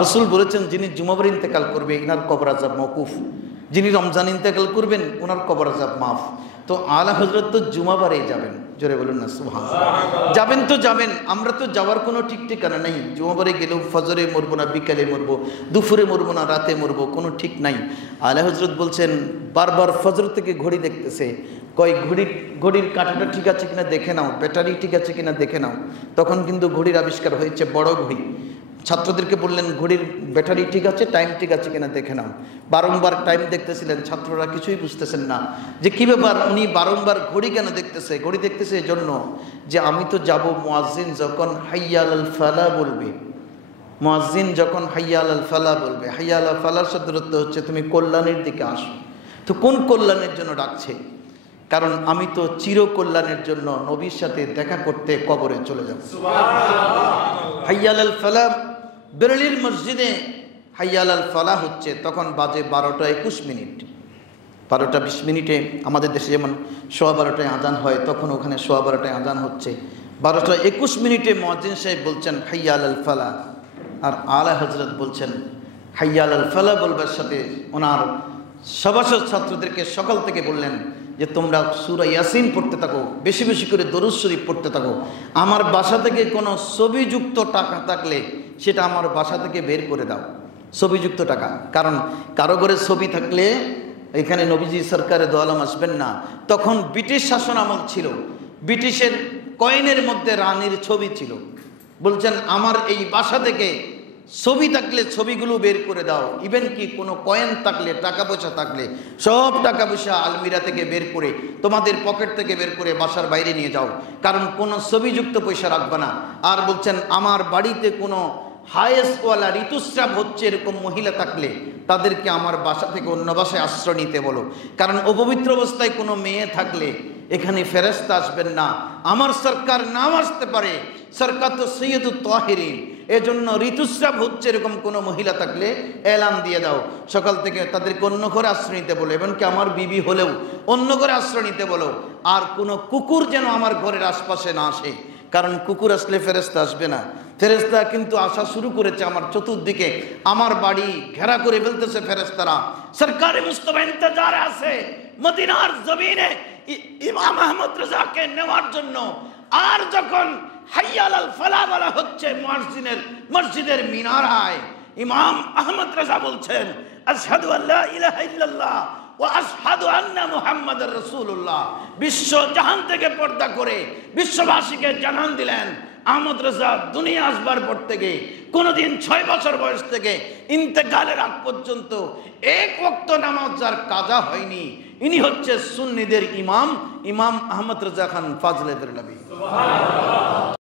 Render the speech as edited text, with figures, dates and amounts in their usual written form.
রাসূল বলেছেন যিনি জুমাবার ইন্তেকাল করবে ইনার কবর আযাব মওকুফ, যিনি রমজান ইন্তেকাল করবেন ওনার কবর আযাব মাফ। তো আলা হযরত তো জুমাবারেই যাবেন, জোরে বলুন না সুবহানাল্লাহ। যাবেন তো যাবেন, আমরা তো যাওয়ার কোনো ঠিক ঠিকানা নেই। জুমাবারে গেলেও ফজরে মরবো না বিকালে মরবো, দুপুরে মরবো না রাতে মরবো, কোনো ঠিক নাই। আলা হযরত বলছেন বারবার ফজর থেকে ঘড়ি দেখতেছে, কয় ঘড়ির কাঁটাটা ঠিক আছে কিনা দেখে নাও, ব্যাটারি ঠিক আছে কিনা দেখে নাও। তখন কিন্তু ঘড়ির আবিষ্কার হয়েছে, বড় ঘড়ি। ছাত্রদেরকে বললেন ঘড়ির ব্যাটারি ঠিক আছে, টাইম ঠিক আছে কিনা দেখে নাও। বারংবার টাইম দেখতেছিলেন, ছাত্ররা কিছুই বুঝতেছেন না যে কী ব্যাপার, উনি বারংবার ঘড়ি কেন দেখতেছে। ঘড়ি দেখতেছে এজন্য যে আমি তো যাব মুয়াজ্জিন যখন হাইয়া আলাল ফালাহ বলবে, মুয়াজ্জিন যখন হাইয়া আলাল ফালাহ বলবে, হাইয়া আলাল ফালাহর শব্দের অর্থ হচ্ছে তুমি কল্যাণের দিকে আসো। তো কোন কল্যাণের জন্য ডাকছে? কারণ আমি তো চিরকল্যাণের জন্য নবীর সাথে দেখা করতে কবরে চলে যাব। হাইয়া আলাল ফালাহ, বেরেলির মসজিদে হাইয়া আলাল ফালাহ হচ্ছে, তখন বাজে 12টা 21 মিনিট। 12টা 20 মিনিটে আমাদের দেশে যেমন 12:15টায় আজান হয়, তখন ওখানে 12:15টায় আজান হচ্ছে। 12টা 21 মিনিটে মুয়াজ্জিন সাহেব বলছেন হাইয়া আলাল ফালাহ, আর আলা হযরত বলছেন হাইয়া আলাল ফালাহ বলবার সাথে ওনার সভাসদ ছাত্রদেরকে সকাল থেকে বললেন যে তোমরা সূরা ইয়াসিন পড়তে থাকো, বেশি বেশি করে দরুদ শরীফ পড়তে থাকো। আমার বাসা থেকে কোনো ছবিযুক্ত টাকা থাকলে সেটা আমার বাসা থেকে বের করে দাও, ছবিযুক্ত টাকা। কারণ কারো ঘরে ছবি থাকলে এখানে নবীজি সরকারে দো আলম আসবেন না। তখন ব্রিটিশ শাসন আমল ছিল, ব্রিটিশের কয়েনের মধ্যে রানীর ছবি ছিল। বলছেন আমার এই বাসা থেকে ছবি থাকলে ছবিগুলো বের করে দাও, ইভেন কি কোনো কয়েন থাকলে, টাকা পয়সা থাকলে সব টাকা পয়সা আলমিরা থেকে বের করে তোমাদের পকেট থেকে বের করে বাসার বাইরে নিয়ে যাও, কারণ কোনো ছবিযুক্ত পয়সা রাখবে না। আর বলছেন আমার বাড়িতে কোনো হায়েস্টওয়ালা ঋতুস্রাব হচ্ছে এরকম মহিলা থাকলে তাদেরকে আমার বাসা থেকে অন্য বাসায় আশ্রয় নিতে বলো, কারণ অপবিত্র অবস্থায় কোনো মেয়ে থাকলে এখানে ফেরেশতা আসবেন না, আমার সরকার নাম আসতে পারে, সরকার তো সৈয়দুত তাহিরিন। এজন্য ঋতুস্রাব হচ্ছে এরকম কোনো মহিলা থাকলে এলান দিয়ে দাও, সকাল থেকে তাদেরকে অন্য ঘরে আশ্রয় নিতে বলো, এমনকি আমার বিবি হলেও অন্য ঘরে আশ্রয় নিতে বলো। আর কোনো কুকুর যেন আমার ঘরের আশপাশে না আসে, কারণ কুকুর আসলে ফেরেশতা আসবে না। ফেরেশতা কিন্তু আসা শুরু করেছে আমার চতুর্দিকে, আমার বাড়ি ঘেরা করে ফেলতেছে ফেরেশতারা। সরকারে মুস্তাফা ইন্তজারে আছে মদিনার জমিনে ইমাম আহমদ রেজাকে নেওয়ার জন্য। আর যখন হাইয়া আলাল ফালাহ বলা হচ্ছে মসজিদের মিনারায়, ইমাম আহমদ রেজা বলছেন আশহাদু আল্লা ইলাহা ইল্লাল্লাহ ওয়া আশহাদু আন্না মুহাম্মাদুর রাসূলুল্লাহ। বিশ্ব জাহান থেকে পর্দা করে বিশ্ববাসীকে জানান দিলেন আহমদ রেজা দুনিয়া আসবার পর থেকে কোনোদিন 6 বছর বয়স থেকে ইন্তেকালের আগ পর্যন্ত এক ওয়াক্ত নামাজ যার কাজা হয়নি, ইনি হচ্ছে সুন্নিদের ইমাম, ইমাম আহমদ রেজা খান ফাজলে বেরলভী। সুবহানাল্লাহ।